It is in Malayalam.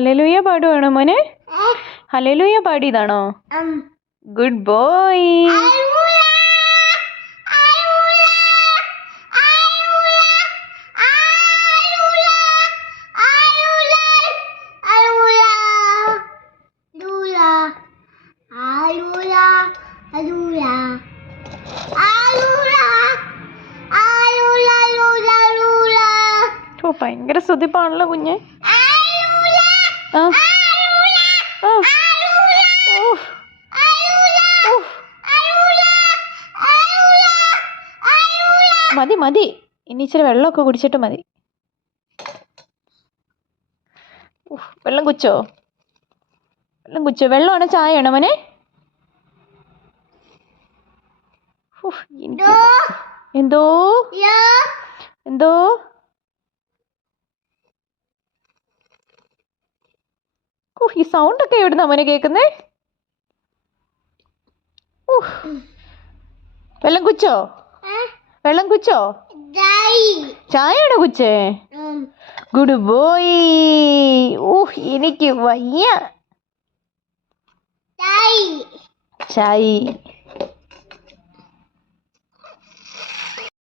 ഹല്ലേലൂയ പാടുവാണോ മോനെ? ഹല്ലേലൂയ പാടിയതാണോ? Good boy. ഭയങ്കര സ്തുതിപ്പാണല്ലോ കുഞ്ഞെ. മതി മതി, ഇനി ഇച്ചിരി വെള്ളമൊക്കെ കുടിച്ചിട്ട് മതി. വെള്ളം കുച്ചോ? വെള്ളമാണോ ചായയാണോ മോനെ? എന്തോ എന്തോ ഈ സൗണ്ട് ഒക്കെ എവിടുന്നാ മോനെ കേൾക്കുന്നേ? വെള്ളം കുച്ചോ? ചായയാണോ കുച്ചേ? Good boy. എനിക്ക് വയ്യ. ചായ്